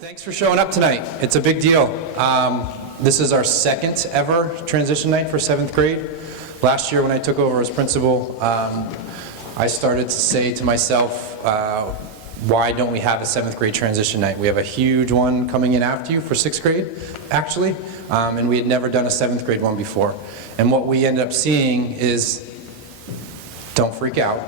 Thanks for showing up tonight. It's a big deal. This is our second ever transition night for 7th grade. Last year when I took over as principal, I started to say to myself, why don't we have a 7th grade transition night? We have a huge one coming in after you for 6th grade, actually, and we had never done a 7th grade one before. And what we ended up seeing is, don't freak out,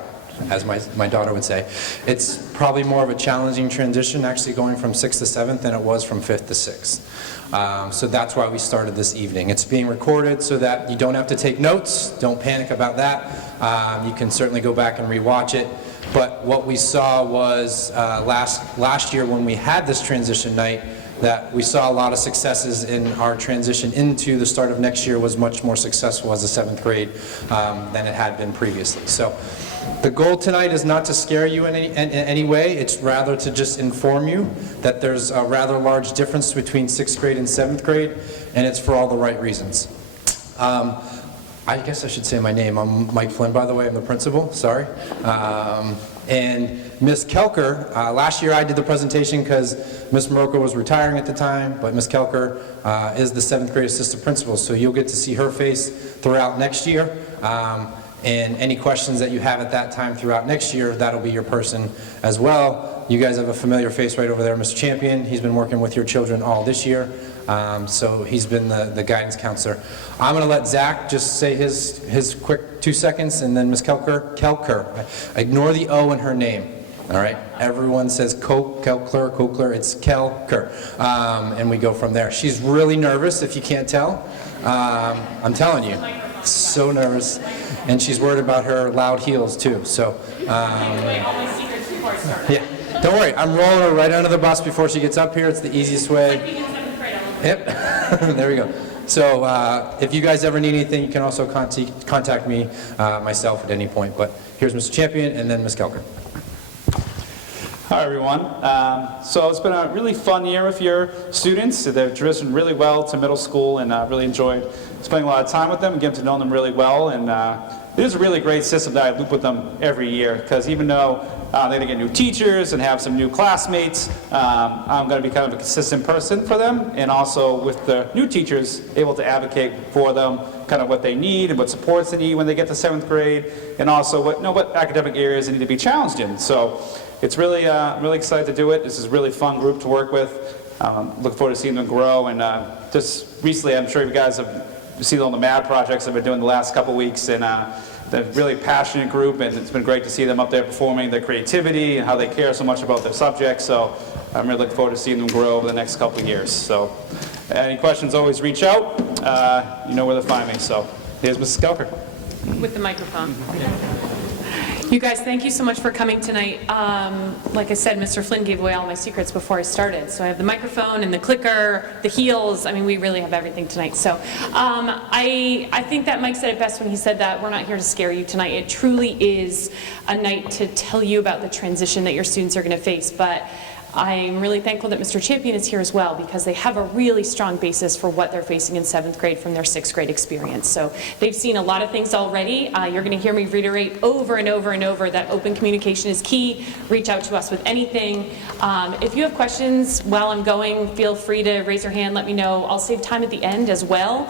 as my daughter would say. It's probably more of a challenging transition actually going from 6th to 7th than it was from 5th to 6th. So that's why we started this evening. It's being recorded so that you don't have to take notes. Don't panic about that. You can certainly go back and rewatch it. But what we saw was last year when we had this transition night, that we saw a lot of successes in our transition into the start of next year was much more successful as a 7th grade than it had been previously. So the goal tonight is not to scare you in any way. It's rather to just inform you that there's a rather large difference between 6th grade and 7th grade, and it's for all the right reasons. I guess I should say my name. I'm Mike Flynn, by the way. I'm the principal. Sorry. And Ms. Kelker, last year I did the presentation because Ms. Morocco was retiring at the time, but Ms. Kelker is the 7th grade assistant principal, so you'll get to see her face throughout next year. And any questions that you have at that time throughout next year, that'll be your person as well. You guys have a familiar face right over there, Mr. Champion. He's been working with your children all this year. So he's been the guidance counselor. I'm going to let Zach just say his quick 2 seconds, and then Ms. Kelker. Ignore the O in her name. All right? Everyone says Kelkler. It's Kelker. And we go from there. She's really nervous, if you can't tell. I'm telling you. So nervous. And she's worried about her loud heels, too. So, yeah. Don't worry. I'm rolling her right under the bus before she gets up here. It's the easiest way. Yep. There we go. So if you guys ever need anything, you can also contact me myself at any point. But here's Mr. Champion and then Ms. Kelker. Hi everyone. So it's been a really fun year with your students. They've driven really well to middle school, and really enjoyed spending a lot of time with them and getting to know them really well. And it is a really great system that I loop with them every year, because even though they're going to get new teachers and have some new classmates, I'm going to be kind of a consistent person for them, and also with the new teachers, able to advocate for them, kind of what they need and what supports they need when they get to 7th grade, and also what academic areas they need to be challenged in. So it's really, really excited to do it. This is a really fun group to work with. Look forward to seeing them grow. And just recently, I'm sure you guys have seen all the MAD projects I've been doing the last couple weeks, and they're a really passionate group, and it's been great to see them up there performing their creativity and how they care so much about their subjects. So I'm really looking forward to seeing them grow over the next couple of years. So any questions, always reach out. You know where to find me. So here's Mrs. Kelker. With the microphone. You guys, thank you so much for coming tonight. Like I said, Mr. Flynn gave away all my secrets before I started. So I have the microphone and the clicker, the heels. I mean, we really have everything tonight. So I think that Mike said it best when he said that we're not here to scare you tonight. It truly is a night to tell you about the transition that your students are going to face. But I'm really thankful that Mr. Champion is here as well, because they have a really strong basis for what they're facing in 7th grade from their 6th grade experience. So they've seen a lot of things already. You're going to hear me reiterate over and over and over that open communication is key. Reach out to us with anything. If you have questions while I'm going, feel free to raise your hand, let me know. I'll save time at the end as well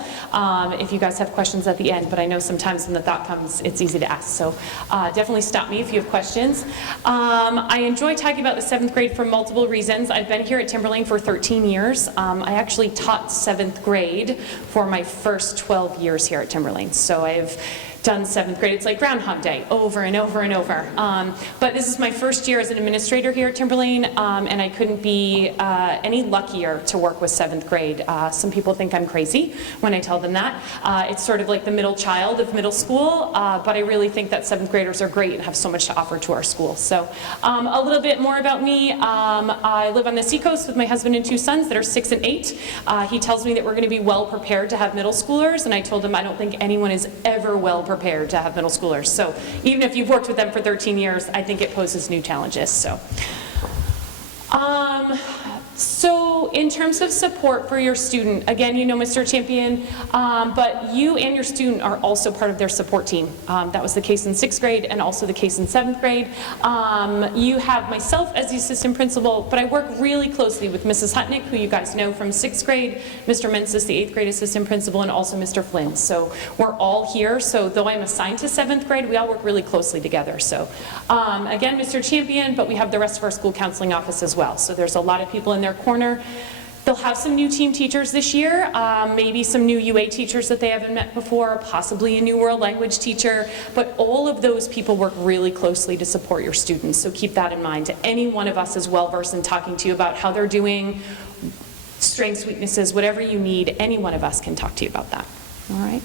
if you guys have questions at the end, but I know sometimes when the thought comes, it's easy to ask. So definitely stop me if you have questions. I enjoy talking about the 7th grade for multiple reasons. I've been here at Timberlane for 13 years. I actually taught 7th grade for my first 12 years here at Timberlane. So I've done 7th grade. It's like Groundhog Day, over and over and over. But this is my first year as an administrator here at Timberlane, and I couldn't be any luckier to work with 7th grade. Some people think I'm crazy when I tell them that. It's sort of like the middle child of middle school, but I really think that 7th graders are great and have so much to offer to our school. So a little bit more about me. I live on the seacoast with my husband and 2 sons that are 6 and 8. He tells me that we're going to be well prepared to have middle schoolers, and I told him I don't think anyone is ever well prepared to have middle schoolers. So even if you've worked with them for 13 years, I think it poses new challenges. So So in terms of support for your student, again, you know Mr. Champion, but you and your student are also part of their support team. That was the case in 6th grade and also the case in 7th grade. You have myself as the assistant principal, but I work really closely with Mrs. Hutnick, who you guys know from 6th grade, Mr. Mensis, the 8th grade assistant principal, and also Mr. Flynn. So we're all here. So though I'm assigned to 7th grade, we all work really closely together. So again, Mr. Champion, but we have the rest of our school counseling office as well. So there's a lot of people in their corner. They'll have some new team teachers this year, maybe some new UA teachers that they haven't met before, possibly a new world language teacher, but all of those people work really closely to support your students, so keep that in mind. Any one of us is well versed in talking to you about how they're doing, strengths, weaknesses, whatever you need, any one of us can talk to you about that, all right?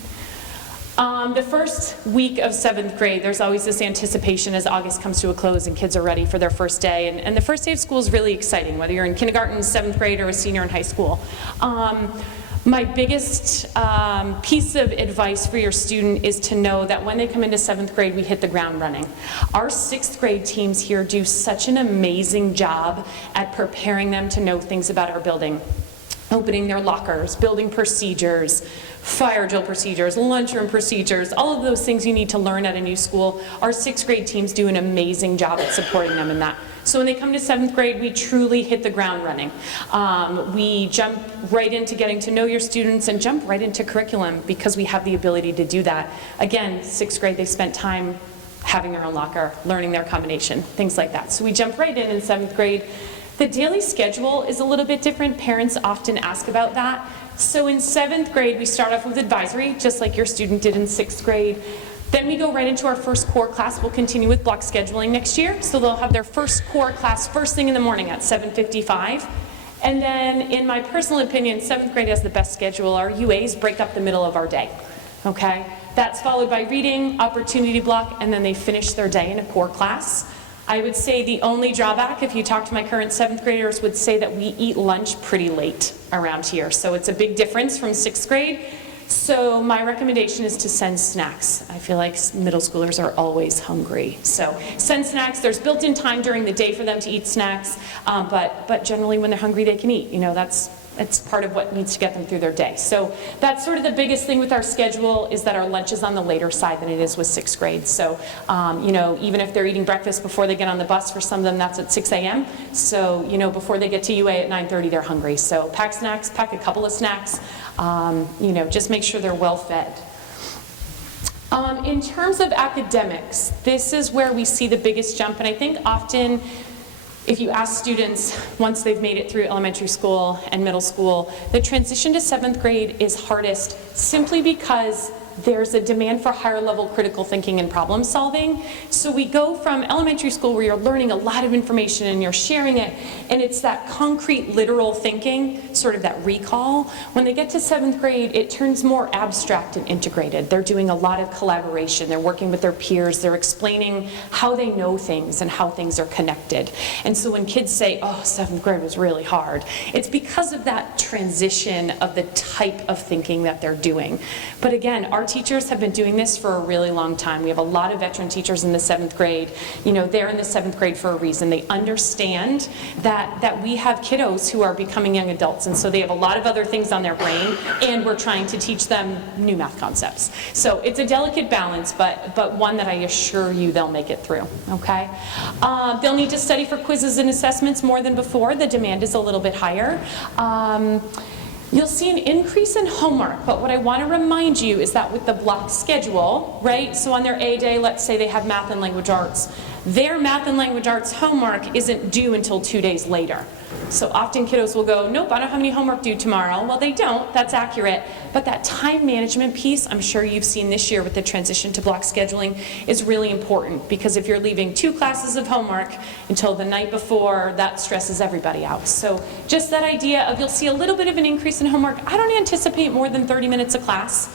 The first week of 7th grade, there's always this anticipation as August comes to a close and kids are ready for their first day. And the first day of school is really exciting, whether you're in kindergarten, 7th grade, or a senior in high school. My biggest piece of advice for your student is to know that when they come into 7th grade, we hit the ground running. Our 6th grade teams here do such an amazing job at preparing them to know things about our building. Opening their lockers, building procedures, fire drill procedures, lunchroom procedures, all of those things you need to learn at a new school. Our 6th grade teams do an amazing job at supporting them in that. So when they come to 7th grade, we truly hit the ground running. We jump right into getting to know your students and jump right into curriculum because we have the ability to do that. Again, 6th grade, they spent time having their own locker, learning their combination, things like that. So we jump right in 7th grade. The daily schedule is a little bit different. Parents often ask about that. So in 7th grade, we start off with advisory, just like your student did in 6th grade. Then we go right into our first core class. We'll continue with block scheduling next year. So they'll have their first core class first thing in the morning at 7:55. And then, in my personal opinion, 7th grade has the best schedule. Our UAs break up the middle of our day, okay? That's followed by reading, opportunity block, and then they finish their day in a core class. I would say the only drawback, if you talk to my current 7th graders, would say that we eat lunch pretty late around here. So it's a big difference from 6th grade. So my recommendation is to send snacks. I feel like middle schoolers are always hungry. So send snacks. There's built-in time during the day for them to eat snacks, but generally when they're hungry they can eat. You know, it's part of what needs to get them through their day. So that's sort of the biggest thing with our schedule is that our lunch is on the later side than it is with 6th grade. So, you know, even if they're eating breakfast before they get on the bus, for some of them that's at 6 a.m. So, you know, before they get to UA at 9:30, they're hungry. So pack snacks, pack a couple of snacks, you know, just make sure they're well fed. In terms of academics, this is where we see the biggest jump, and I think often if you ask students, once they've made it through elementary school and middle school, the transition to 7th grade is hardest simply because there's a demand for higher level critical thinking and problem solving. So we go from elementary school where you're learning a lot of information and you're sharing it, and it's that concrete literal thinking, sort of that recall. When they get to 7th grade, it turns more abstract and integrated. They're doing a lot of collaboration. They're working with their peers. They're explaining how they know things and how things are connected. And so when kids say, oh, 7th grade was really hard, it's because of that transition of the type of thinking that they're doing. But again, our teachers have been doing this for a really long time. We have a lot of veteran teachers in the 7th grade. You know, they're in the 7th grade for a reason. They understand that we have kiddos who are becoming young adults, and so they have a lot of other things on their brain, and we're trying to teach them new math concepts. So it's a delicate balance, but one that I assure you they'll make it through, okay? They'll need to study for quizzes and assessments more than before. The demand is a little bit higher. You'll see an increase in homework, but what I want to remind you is that with the block schedule, right, so on their A day, let's say they have math and language arts, their math and language arts homework isn't due until 2 days later. So often kiddos will go, nope, I don't have any homework due tomorrow. Well, they don't, that's accurate, but that time management piece, I'm sure you've seen this year with the transition to block scheduling, is really important, because if you're leaving 2 classes of homework until the night before, that stresses everybody out. So just that idea of you'll see a little bit of an increase in homework. I don't anticipate more than 30 minutes a class.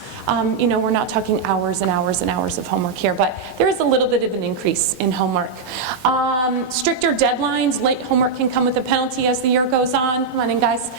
You know, we're not talking hours and hours and hours of homework here, but there is a little bit of an increase in homework. Stricter deadlines, late homework can come with a penalty as the year goes on. Come on in, guys.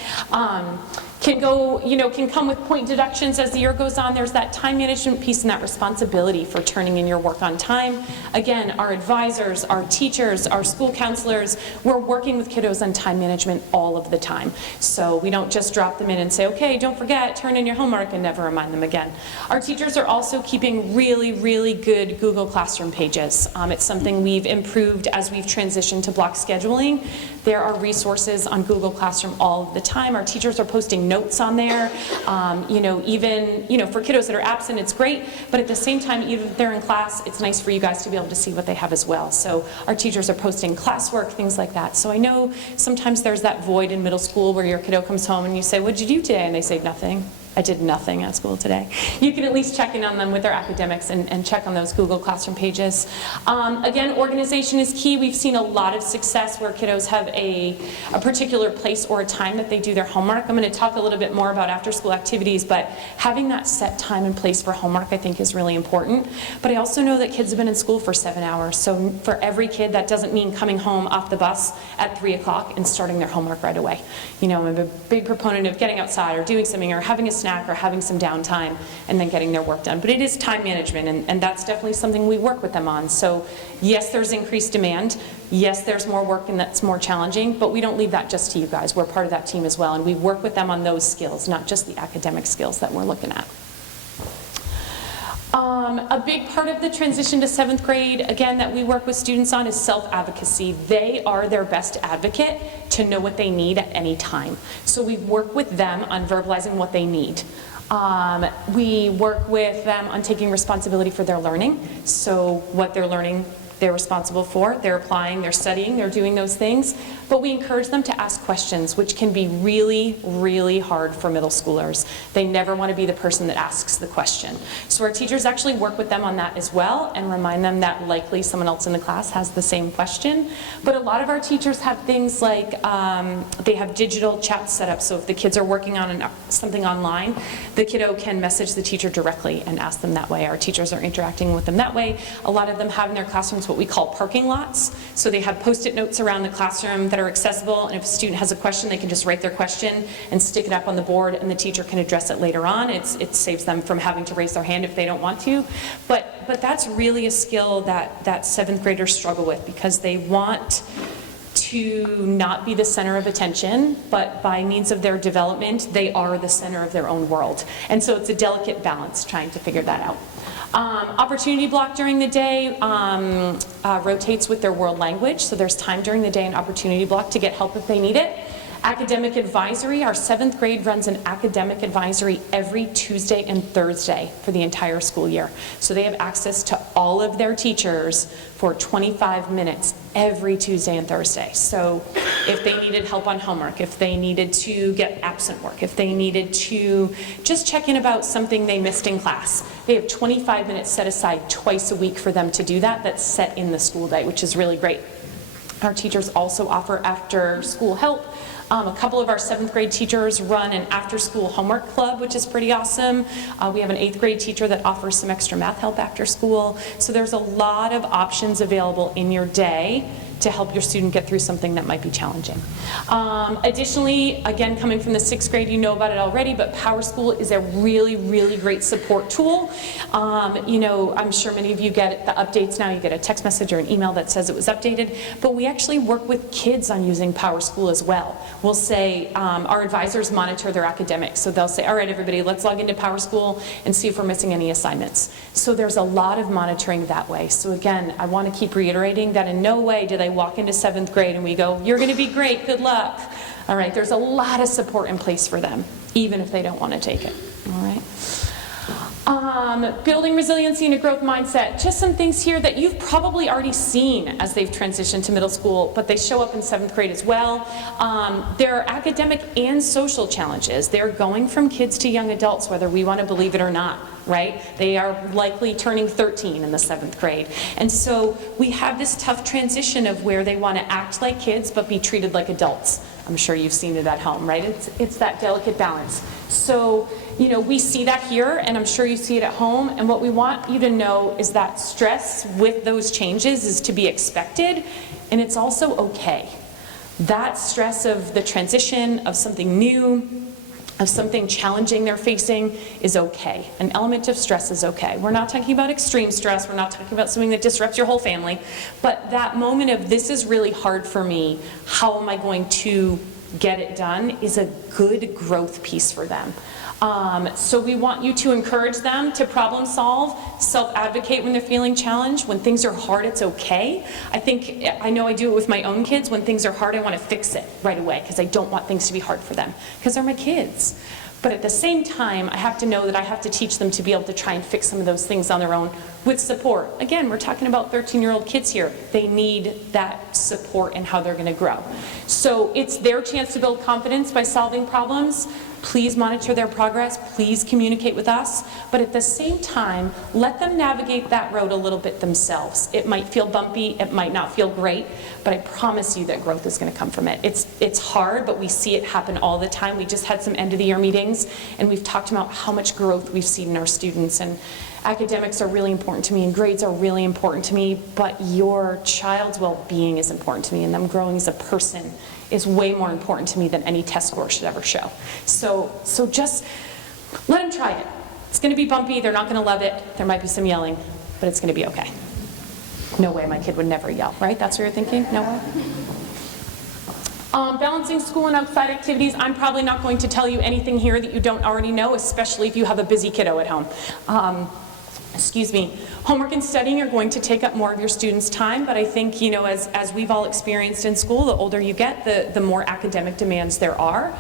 can go, can come with point deductions as the year goes on. There's that time management piece and that responsibility for turning in your work on time. Again, our advisors, our teachers, our school counselors, we're working with kiddos on time management all of the time. So we don't just drop them in and say, okay, don't forget, turn in your homework, and never remind them again. Our teachers are also keeping really, really good Google Classroom pages. It's something we've improved as we've transitioned to block scheduling. There are resources on Google Classroom all of the time. Our teachers are posting notes on there. Even for kiddos that are absent, it's great, but at the same time, even if they're in class, it's nice for you guys to be able to see what they have as well. So our teachers are posting classwork, things like that. So I know sometimes there's that void in middle school where your kiddo comes home and you say, what'd you do today? And they say, nothing. I did nothing at school today. You can at least check in on them with their academics and check on those Google Classroom pages. Again, organization is key. We've seen a lot of success where kiddos have a particular place or a time that they do their homework. I'm going to talk a little bit more about after-school activities, but having that set time and place for homework I think is really important. But I also know that kids have been in school for 7 hours, so for every kid that doesn't mean coming home off the bus at 3 o'clock and starting their homework right away. I'm a big proponent of getting outside or doing something or having a snack or having some downtime and then getting their work done. But it is time management, and that's definitely something we work with them on. So yes, there's increased demand. Yes, there's more work and that's more challenging, but we don't leave that just to you guys. We're part of that team as well, and we work with them on those skills, not just the academic skills that we're looking at. A big part of the transition to 7th grade, again, that we work with students on is self-advocacy. They are their best advocate to know what they need at any time. So we work with them on verbalizing what they need. We work with them on taking responsibility for their learning. So what they're learning, they're responsible for. They're applying, they're studying, they're doing those things. But we encourage them to ask questions, which can be really, really hard for middle schoolers. They never want to be the person that asks the question. So our teachers actually work with them on that as well and remind them that likely someone else in the class has the same question. But a lot of our teachers have things like they have digital chat set up. So if the kids are working on something online, the kiddo can message the teacher directly and ask them that way. Our teachers are interacting with them that way. A lot of them have in their classrooms what we call parking lots. So they have post-it notes around the classroom that are accessible, and if a student has a question, they can just write their question and stick it up on the board, and the teacher can address it later on. It saves them from having to raise their hand if they don't want to. But that's really a skill that 7th graders struggle with, because they want to not be the center of attention, but by means of their development, they are the center of their own world. And so it's a delicate balance trying to figure that out. Opportunity block during the day rotates with their world language, so there's time during the day and opportunity block to get help if they need it. Academic advisory, our 7th grade runs an academic advisory every Tuesday and Thursday for the entire school year. So they have access to all of their teachers for 25 minutes every Tuesday and Thursday. So if they needed help on homework, if they needed to get absent work, if they needed to just check in about something they missed in class, they have 25 minutes set aside twice a week for them to do that. That's set in the school day, which is really great. Our teachers also offer after school help. A couple of our 7th grade teachers run an after-school homework club, which is pretty awesome. We have an 8th grade teacher that offers some extra math help after school. So there's a lot of options available in your day to help your student get through something that might be challenging. Additionally, again, coming from the 6th grade, you know about it already, but Power School is a really, really great support tool. I'm sure many of you get the updates now. You get a text message or an email that says it was updated, but we actually work with kids on using Power School as well. We'll say, our advisors monitor their academics, so they'll say, all right, everybody, let's log into Power School and see if we're missing any assignments. So there's a lot of monitoring that way. So again, I want to keep reiterating that in no way do they walk into 7th grade and we go, you're going to be great, good luck. All right, there's a lot of support in place for them, even if they don't want to take it. All right. Building resiliency and a growth mindset. Just some things here that you've probably already seen as they've transitioned to middle school, but they show up in 7th grade as well. There are academic and social challenges. They're going from kids to young adults, whether we want to believe it or not, right? They are likely turning 13 in the 7th grade. And so we have this tough transition of where they want to act like kids but be treated like adults. I'm sure you've seen it at home, right? It's that delicate balance. So, we see that here, and I'm sure you see it at home, and what we want you to know is that stress with those changes is to be expected, and it's also okay. That stress of the transition, of something new, of something challenging they're facing is okay. An element of stress is okay. We're not talking about extreme stress. We're not talking about something that disrupts your whole family. But that moment of, this is really hard for me, how am I going to get it done, is a good growth piece for them. So we want you to encourage them to problem solve, self-advocate when they're feeling challenged. When things are hard, it's okay. I know I do it with my own kids. When things are hard, I want to fix it right away because I don't want things to be hard for them because they're my kids. But at the same time, I have to know that I have to teach them to be able to try and fix some of those things on their own with support. Again, we're talking about 13-year-old kids here. They need that support in how they're going to grow. So it's their chance to build confidence by solving problems. Please monitor their progress. Please communicate with us. But at the same time, let them navigate that road a little bit themselves. It might feel bumpy. It might not feel great. But I promise you that growth is going to come from it. It's hard, but we see it happen all the time. We just had some end-of-the-year meetings, and we've talked about how much growth we've seen in our students. And academics are really important to me, and grades are really important to me, but your child's well-being is important to me, and them growing as a person is way more important to me than any test score should ever show. So just let them try it. It's going to be bumpy. They're not going to love it. There might be some yelling, but it's going to be okay. No way, my kid would never yell, right? That's what you're thinking? No way? Balancing school and outside activities, I'm probably not going to tell you anything here that you don't already know, especially if you have a busy kiddo at home. Homework and studying are going to take up more of your students' time, but I think, as we've all experienced in school, the older you get, the more academic demands there are.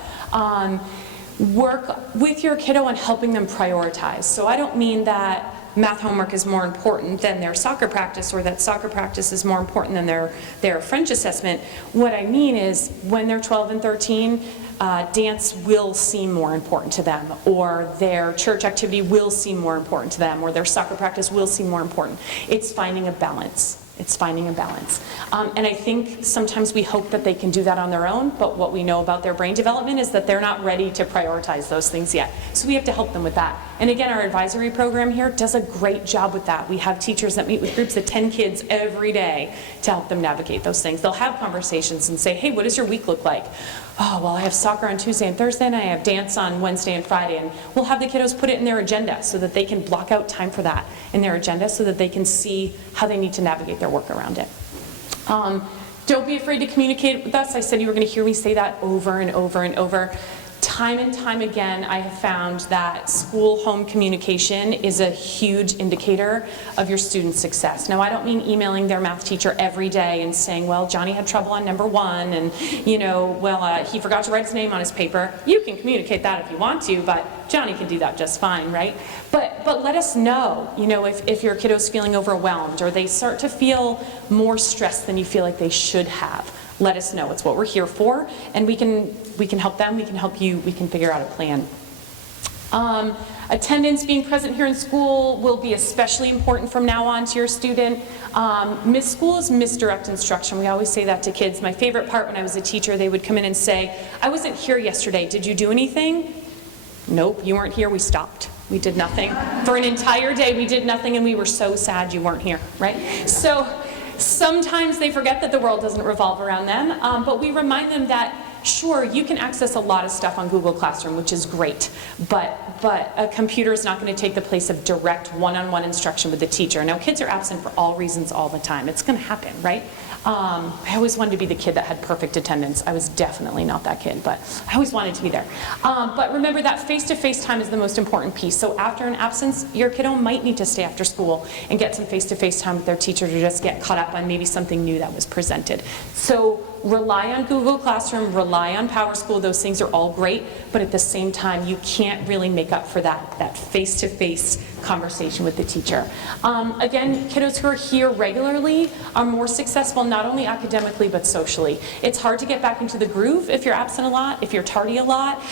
Work with your kiddo on helping them prioritize. So I don't mean that math homework is more important than their soccer practice, or that soccer practice is more important than their French assessment. What I mean is, when they're 12 and 13, dance will seem more important to them, or their church activity will seem more important to them, or their soccer practice will seem more important. It's finding a balance. It's finding a balance. And I think sometimes we hope that they can do that on their own, but what we know about their brain development is that they're not ready to prioritize those things yet. So we have to help them with that. And again, our advisory program here does a great job with that. We have teachers that meet with groups of 10 kids every day to help them navigate those things. They'll have conversations and say, hey, what does your week look like? Oh, well, I have soccer on Tuesday and Thursday, and I have dance on Wednesday and Friday. And we'll have the kiddos put it in their agenda so that they can block out time for that in their agenda so that they can see how they need to navigate their work around it. Don't be afraid to communicate with us. I said you were going to hear me say that over and over and over. Time and time again, I have found that school-home communication is a huge indicator of your students' success. Now, I don't mean emailing their math teacher every day and saying, well, Johnny had trouble on number 1, and, he forgot to write his name on his paper. You can communicate that if you want to, but Johnny can do that just fine, right? But let us know, if your kiddo's feeling overwhelmed, or they start to feel more stressed than you feel like they should have. Let us know. It's what we're here for, and we can help them, we can help you, we can figure out a plan. Attendance, being present here in school, will be especially important from now on to your student. Miss school is misdirect instruction. We always say that to kids. My favorite part when I was a teacher, they would come in and say, I wasn't here yesterday, did you do anything? Nope, you weren't here, we stopped. We did nothing. For an entire day, we did nothing, and we were so sad you weren't here, right? So sometimes they forget that the world doesn't revolve around them, but we remind them that, sure, you can access a lot of stuff on Google Classroom, which is great, but a computer is not going to take the place of direct one-on-one instruction with the teacher. Now, kids are absent for all reasons all the time. It's going to happen, right? I always wanted to be the kid that had perfect attendance. I was definitely not that kid, but I always wanted to be there. But remember that face-to-face time is the most important piece. So after an absence, your kiddo might need to stay after school and get some face-to-face time with their teacher to just get caught up on maybe something new that was presented. So rely on Google Classroom, rely on PowerSchool. Those things are all great, but at the same time, you can't really make up for that face-to-face conversation with the teacher. Again, kiddos who are here regularly are more successful not only academically but socially. It's hard to get back into the groove if you're absent a lot, if you're tardy a lot.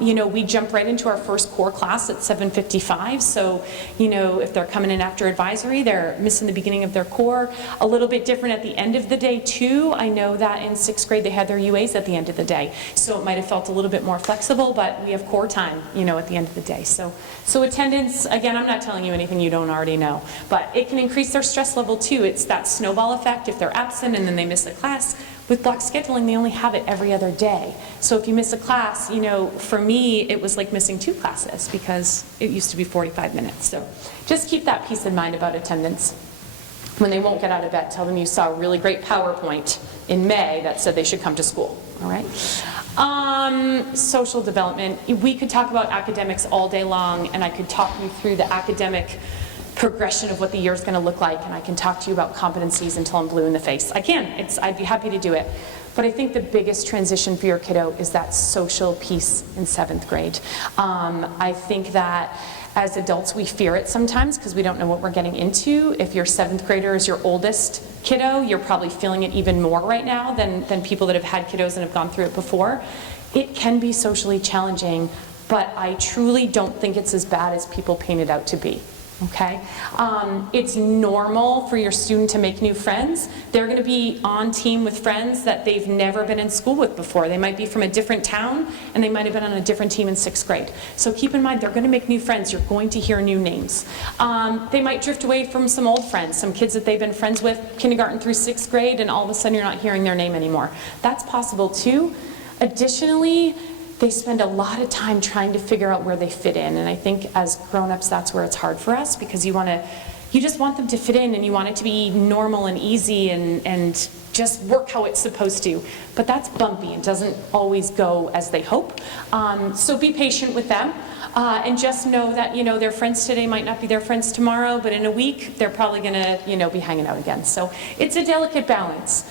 We jump right into our first core class at 7:55, so if they're coming in after advisory, they're missing the beginning of their core. A little bit different at the end of the day too. I know that in 6th grade they had their UAs at the end of the day, so it might have felt a little bit more flexible, but we have core time at the end of the day. So attendance, again, I'm not telling you anything you don't already know, but it can increase their stress level too. It's that snowball effect. If they're absent and then they miss a class, With block scheduling, they only have it every other day. So if you miss a class, you know, for me, it was like missing 2 classes because it used to be 45 minutes. So just keep that peace in mind about attendance. When they won't get out of bed, tell them you saw a really great PowerPoint in May that said they should come to school, all right? Social development, we could talk about academics all day long, and I could talk you through the academic progression of what the year is going to look like, and I can talk to you about competencies until I'm blue in the face. I can. I'd be happy to do it. But I think the biggest transition for your kiddo is that social piece in 7th grade. I think that as adults, we fear it sometimes because we don't know what we're getting into. If your 7th grader is your oldest kiddo, you're probably feeling it even more right now than people that have had kiddos and have gone through it before. It can be socially challenging, but I truly don't think it's as bad as people paint it out to be. Okay? It's normal for your student to make new friends. They're going to be on team with friends that they've never been in school with before. They might be from a different town, and they might have been on a different team in 6th grade. So keep in mind, they're going to make new friends. You're going to hear new names. They might drift away from some old friends, some kids that they've been friends with kindergarten through 6th grade, and all of a sudden you're not hearing their name anymore. That's possible too. Additionally, they spend a lot of time trying to figure out where they fit in, and I think as grown-ups that's where it's hard for us, because you just want them to fit in, and you want it to be normal and easy and just work how it's supposed to. But that's bumpy and doesn't always go as they hope. So be patient with them, and just know that, you know, their friends today might not be their friends tomorrow, but in a week they're probably gonna, you know, be hanging out again. So it's a delicate balance.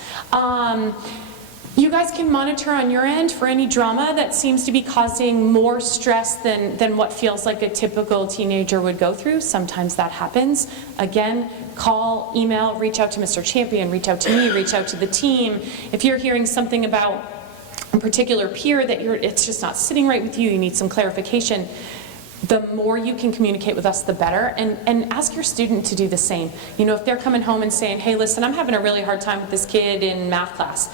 You guys can monitor on your end for any drama that seems to be causing more stress than what feels like a typical teenager would go through. Sometimes that happens. Again, call, email, reach out to Mr. Champion, reach out to me, reach out to the team. If you're hearing something about a particular peer that it's just not sitting right with you, you need some clarification, the more you can communicate with us, the better. And ask your student to do the same. You know, if they're coming home and saying, hey, listen, I'm having a really hard time with this kid in math class,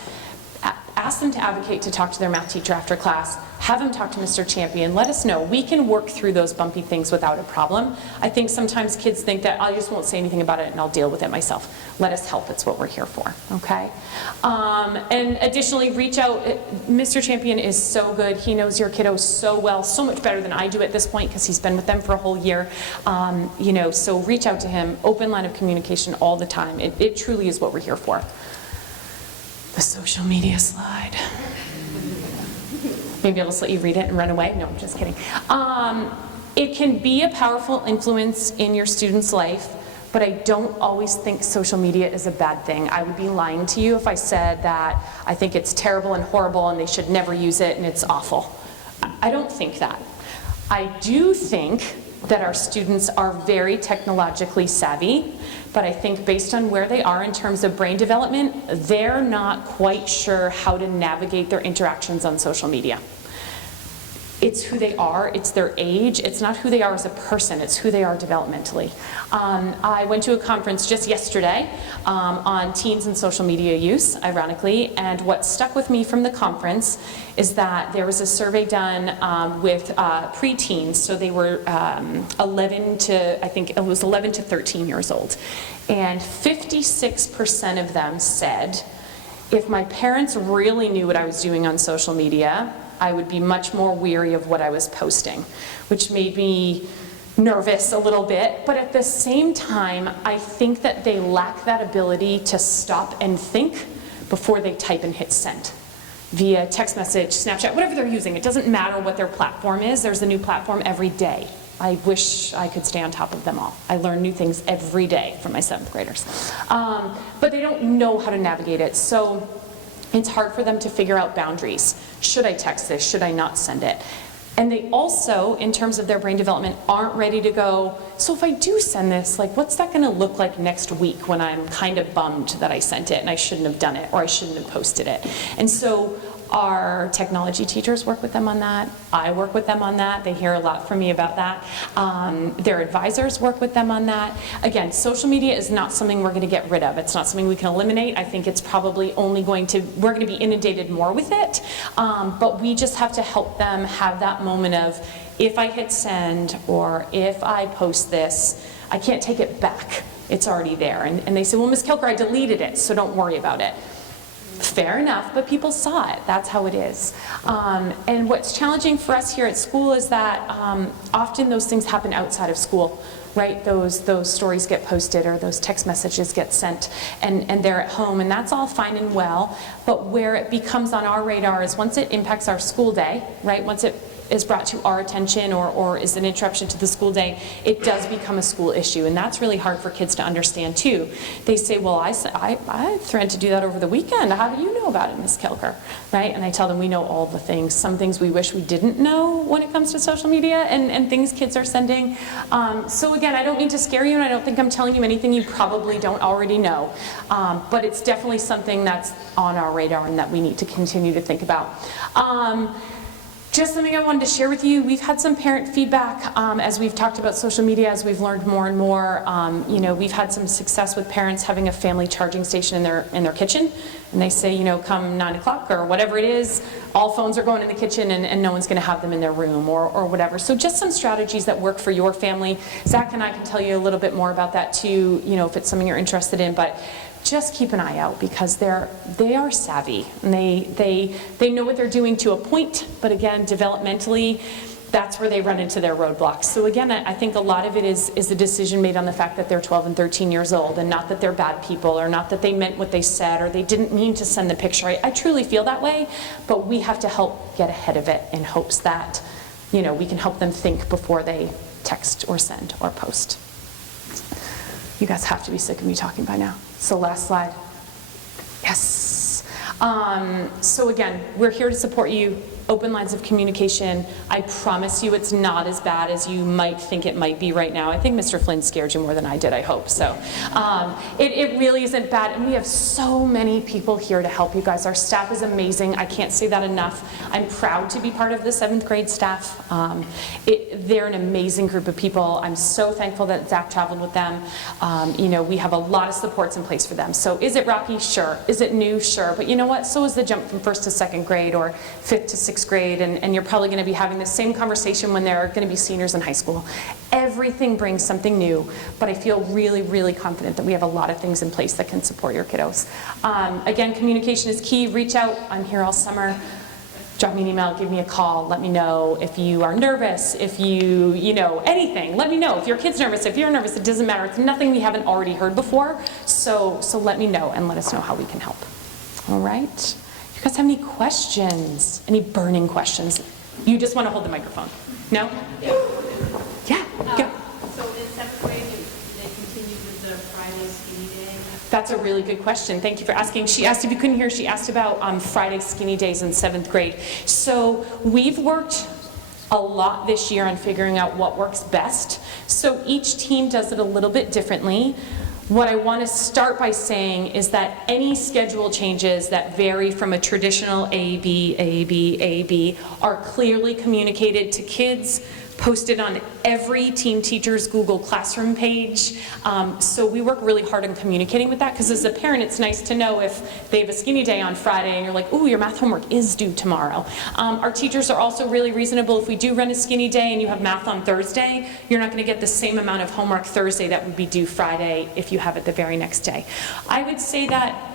ask them to advocate to talk to their math teacher after class. Have them talk to Mr. Champion. Let us know. We can work through those bumpy things without a problem. I think sometimes kids think that I just won't say anything about it and I'll deal with it myself. Let us help. It's what we're here for. Okay? And additionally, reach out. Mr. Champion is so good. He knows your kiddo so well, so much better than I do at this point because he's been with them for a whole year. You know, so reach out to him. Open line of communication all the time. It truly is what we're here for. The social media slide. Maybe I'll just let you read it and run away. No, I'm just kidding. It can be a powerful influence in your student's life, but I don't always think social media is a bad thing. I would be lying to you if I said that I think it's terrible and horrible and they should never use it and it's awful. I don't think that. I do think that our students are very technologically savvy, but I think based on where they are in terms of brain development, they're not quite sure how to navigate their interactions on social media. It's who they are, it's their age, it's not who they are as a person, it's who they are developmentally. I went to a conference just yesterday on teens and social media use, ironically, and what stuck with me from the conference is that there was a survey done with preteens, so they were 11 to, I think it was 11 to 13 years old, and 56% of them said, if my parents really knew what I was doing on social media, I would be much more weary of what I was posting, which made me nervous a little bit. But at the same time, I think that they lack that ability to stop and think before they type and hit send. Via text message, Snapchat, whatever they're using. It doesn't matter what their platform is. There's a new platform every day. I wish I could stay on top of them all. I learn new things every day from my 7th graders. But they don't know how to navigate it. So it's hard for them to figure out boundaries. Should I text this? Should I not send it? And they also, in terms of their brain development, aren't ready to go, so if I do send this, like, what's that going to look like next week when I'm kind of bummed that I sent it and I shouldn't have done it or I shouldn't have posted it? And so our technology teachers work with them on that. I work with them on that. They hear a lot from me about that. Their advisors work with them on that. Again, social media is not something we're going to get rid of. It's not something we can eliminate. I think it's probably only we're going to be inundated more with it. But we just have to help them have that moment of, if I hit send or if I post this, I can't take it back. It's already there. And they say, well, Ms. Kilker, I deleted it, so don't worry about it. Fair enough, but people saw it. That's how it is. And what's challenging for us here at school is that often those things happen outside of school, right? Those stories get posted or those text messages get sent and they're at home, and that's all fine and well, but where it becomes on our radar is once it impacts our school day, right? Once it is brought to our attention or is an interruption to the school day, it does become a school issue, and that's really hard for kids to understand too. They say, well, I threatened to do that over the weekend. How do you know about it, Ms. Kilker? Right? And I tell them we know all the things. Some things we wish we didn't know when it comes to social media and things kids are sending. So again, I don't mean to scare you, and I don't think I'm telling you anything you probably don't already know. But it's definitely something that's on our radar and that we need to continue to think about. Just something I wanted to share with you. We've had some parent feedback as we've talked about social media, as we've learned more and more. You know, we've had some success with parents having a family charging station in their kitchen, and they say, you know, come 9 o'clock or whatever it is, all phones are going in the kitchen and no one's going to have them in their room or whatever. So just some strategies that work for your family. Zach and I can tell you a little bit more about that too, you know, if it's something you're interested in. But just keep an eye out, because they are savvy, and they know what they're doing to a point, but again, developmentally, that's where they run into their roadblocks. So again, I think a lot of it is a decision made on the fact that they're 12 and 13 years old, and not that they're bad people, or not that they meant what they said, or they didn't mean to send the picture. I truly feel that way, but we have to help get ahead of it in hopes that, you know, we can help them think before they text or send or post. You guys have to be sick of me talking by now. So last slide. Yes. So again, we're here to support you. Open lines of communication. I promise you it's not as bad as you might think it might be right now. I think Mr. Flynn scared you more than I did, I hope. So it really isn't bad. And we have so many people here to help you guys. Our staff is amazing. I can't say that enough. I'm proud to be part of the 7th grade staff. They're an amazing group of people. I'm so thankful that Zach traveled with them. You know, we have a lot of supports in place for them. So is it rocky? Sure. Is it new? Sure. But you know what? So is the jump from 1st to 2nd grade or 5th to 6th grade, and you're probably going to be having the same conversation when they're going to be seniors in high school. Everything brings something new, but I feel really, really confident that we have a lot of things in place that can support your kiddos. Again, communication is key. Reach out. I'm here all summer. Drop me an email, give me a call, let me know if you are nervous, if you know, anything. Let me know. If your kid's nervous, if you're nervous, it doesn't matter. It's nothing we haven't already heard before, so let me know and let us know how we can help. All right? You guys have any questions? Any burning questions? You just want to hold the microphone. No? Yeah, go. So in 7th grade, they continued with the Friday skinny day? That's a really good question. Thank you for asking. She asked, if you couldn't hear, she asked about Friday skinny days in 7th grade. So we've worked a lot this year on figuring out what works best. So each team does it a little bit differently. What I want to start by saying is that any schedule changes that vary from a traditional A, B, A, B, A, B are clearly communicated to kids, posted on every team teacher's Google Classroom page. So we work really hard on communicating with that, because as a parent, it's nice to know if they have a skinny day on Friday and you're like, ooh, your math homework is due tomorrow. Our teachers are also really reasonable. If we do run a skinny day and you have math on Thursday, you're not going to get the same amount of homework Thursday that would be due Friday if you have it the very next day. I would say that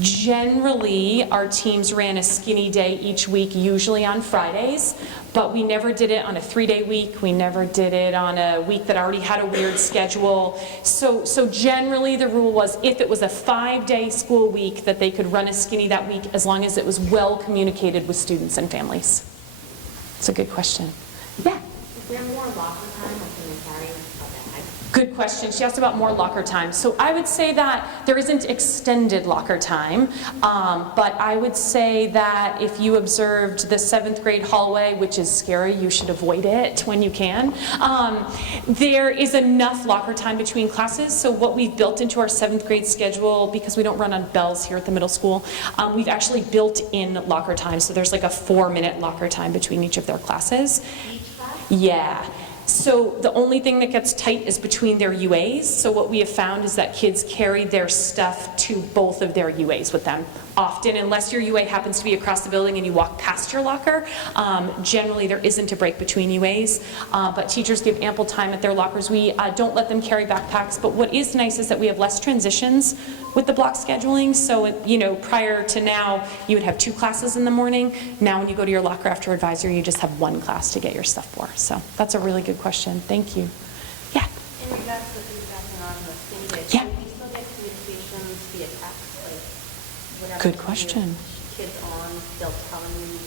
generally, our teams ran a skinny day each week, usually on Fridays, but we never did it on a 3-day week. We never did it on a week that already had a weird schedule. So generally, the rule was if it was a 5-day school week, that they could run a skinny that week as long as it was well communicated with students and families. It's a good question. Yeah? Is there more locker time, or can they carry a bag? Good question. She asked about more locker time. So I would say that there isn't extended locker time, but I would say that if you observed the 7th grade hallway, which is scary, you should avoid it when you can, there is enough locker time between classes. So what we've built into our 7th grade schedule, because we don't run on bells here at the middle school, we've actually built in locker time. So there's like a 4-minute locker time between each of their classes. Each class? Yeah. So the only thing that gets tight is between their UAs. So what we have found is that kids carry their stuff to both of their UAs with them. Often, unless your UA happens to be across the building and you walk past your locker, generally there isn't a break between UAs, but teachers give ample time at their lockers. We don't let them carry backpacks, but what is nice is that we have less transitions with the block scheduling. So, prior to now, you would have 2 classes in the morning. Now when you go to your locker after advisory, you just have 1 class to get your stuff for. So that's a really good question. Thank you. Yeah. In regards to feedback on the senior, Yeah. do we still get communications via text, like whatever? Good question. Kids on, they'll tell you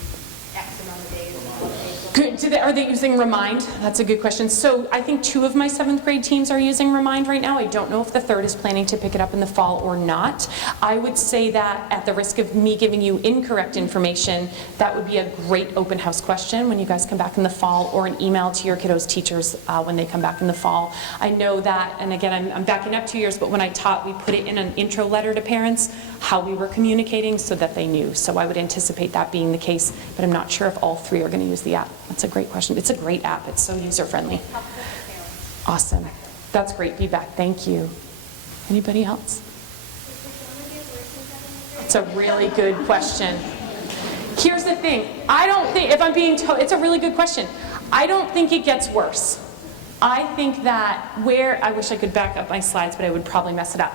X amount of days or what days. Good. Are they using Remind? That's a good question. So I think 2 of my 7th grade teams are using Remind right now. I don't know if the 3rd is planning to pick it up in the fall or not. I would say that at the risk of me giving you incorrect information, that would be a great open house question when you guys come back in the fall, or an email to your kiddos' teachers when they come back in the fall. I know that, and again, I'm backing up 2 years, but when I taught, we put it in an intro letter to parents, how we were communicating so that they knew. So I would anticipate that being the case, but I'm not sure if all 3 are going to use the app. That's a great question. It's a great app. It's so user-friendly. Awesome. That's great feedback. Thank you. Anybody else? It's a really good question. Here's the thing. I don't think, if I'm being told, it's a really good question. I don't think it gets worse. I think that I wish I could back up my slides, but I would probably mess it up.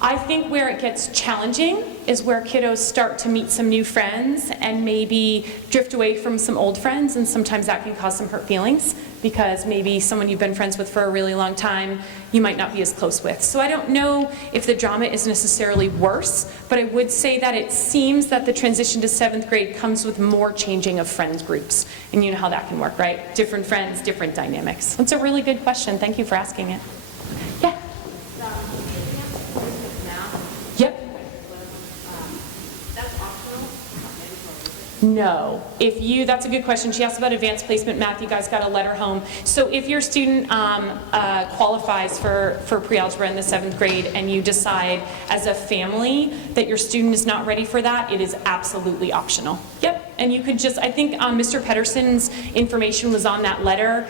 I think where it gets challenging is where kiddos start to meet some new friends and maybe drift away from some old friends, and sometimes that can cause some hurt feelings because maybe someone you've been friends with for a really long time you might not be as close with. So I don't know if the drama is necessarily worse, but I would say that it seems that the transition to 7th grade comes with more changing of friends groups. And you know how that can work, right? Different friends, different dynamics. That's a really good question. Thank you for asking it. Yeah? Yep. That's optional? No. That's a good question. She asked about advanced placement math. You guys got a letter home. So if your student qualifies for pre-algebra in the 7th grade and you decide as a family that your student is not ready for that, it is absolutely optional. Yep. And you could just, I think Mr. Pedersen's information was on that letter,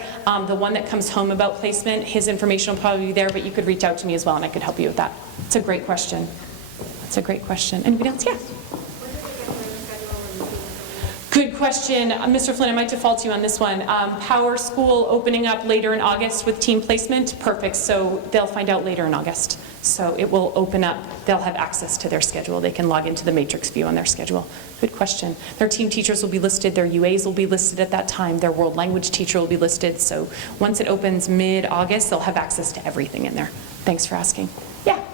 the one that comes home about placement. His information will probably be there, but you could reach out to me as well and I could help you with that. It's a great question. It's a great question. Anybody else? Yeah. Good question. Mr. Flynn, I might default to you on this one. Power School opening up later in August with team placement. Perfect. So they'll find out later in August. So it will open up. They'll have access to their schedule. They can log into the matrix view on their schedule. Good question. Their team teachers will be listed. Their UAs will be listed at that time. Their world language teacher will be listed. So once it opens mid-August, they'll have access to everything in there. Thanks for asking. Yeah.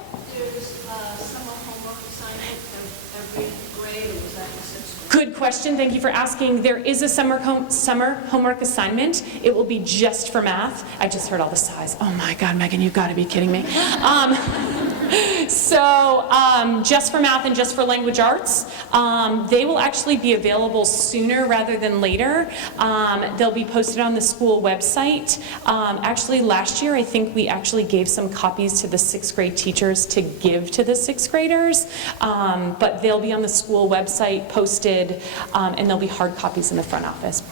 Good question. Thank you for asking. There is a summer homework assignment. It will be just for math. I just heard all the sighs. Oh my God, Megan, you've got to be kidding me. Just for math and just for language arts. They will actually be available sooner rather than later. They'll be posted on the school website. Actually, last year, I think we actually gave some copies to the 6th grade teachers to give to the 6th graders. But they'll be on the school website posted, and there'll be hard copies in the front office.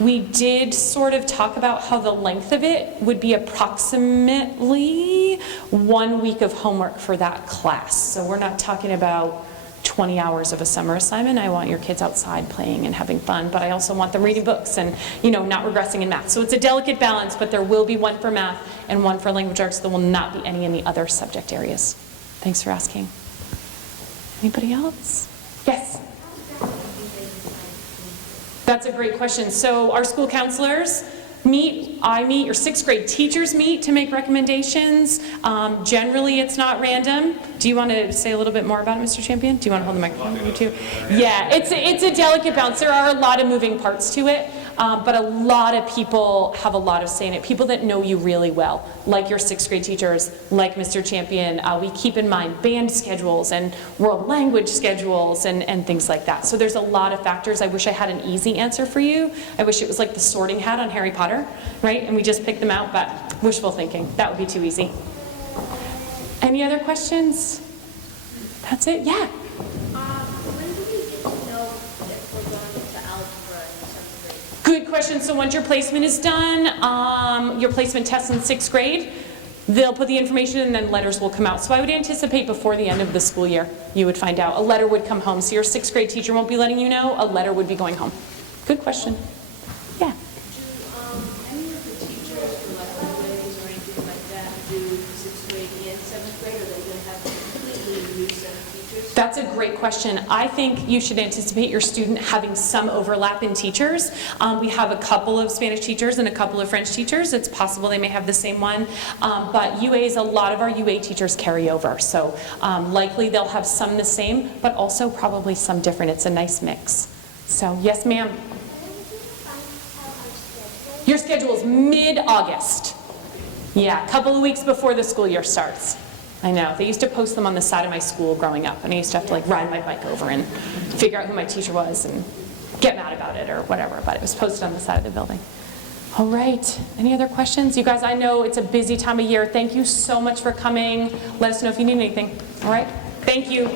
We did sort of talk about how the length of it would be approximately 1 week of homework for that class. So we're not talking about 20 hours of a summer assignment. I want your kids outside playing and having fun, but I also want them reading books and, not regressing in math. So it's a delicate balance, but there will be one for math and one for language arts. There will not be any in the other subject areas. Thanks for asking. Anybody else? Yes? That's a great question. So our school counselors meet, your 6th grade teachers meet to make recommendations. Generally, it's not random. Do you want to say a little bit more about it, Mr. Champion? Do you want to hold the microphone? You too? Yeah, it's a delicate balance. There are a lot of moving parts to it, but a lot of people have a lot of say in it. People that know you really well, like your 6th grade teachers, like Mr. Champion. We keep in mind band schedules and world language schedules and things like that. So there's a lot of factors. I wish I had an easy answer for you. I wish it was like the sorting hat on Harry Potter, right? And we just pick them out, but wishful thinking. That would be too easy. Any other questions? That's it? Yeah. When do we get to know if we're going into algebra in 7th grade? Good question. So once your placement is done, your placement test in 6th grade, they'll put the information and then letters will come out. So I would anticipate before the end of the school year, you would find out. A letter would come home. So your 6th grade teacher won't be letting you know. A letter would be going home. Good question. Yeah. Do any of the teachers for like holidays or anything like that do 6th grade and 7th grade, or are they going to have a completely new set of teachers? That's a great question. I think you should anticipate your student having some overlap in teachers. We have a couple of Spanish teachers and a couple of French teachers. It's possible they may have the same one. But UAs, a lot of our UA teachers carry over. So likely they'll have some the same, but also probably some different. It's a nice mix. So yes, ma'am. Your schedule is mid-August. Yeah, a couple of weeks before the school year starts. I know. They used to post them on the side of my school growing up, and I used to have to like ride my bike over and figure out who my teacher was and get mad about it or whatever, but it was posted on the side of the building. All right. Any other questions? You guys, I know it's a busy time of year. Thank you so much for coming. Let us know if you need anything. All right? Thank you.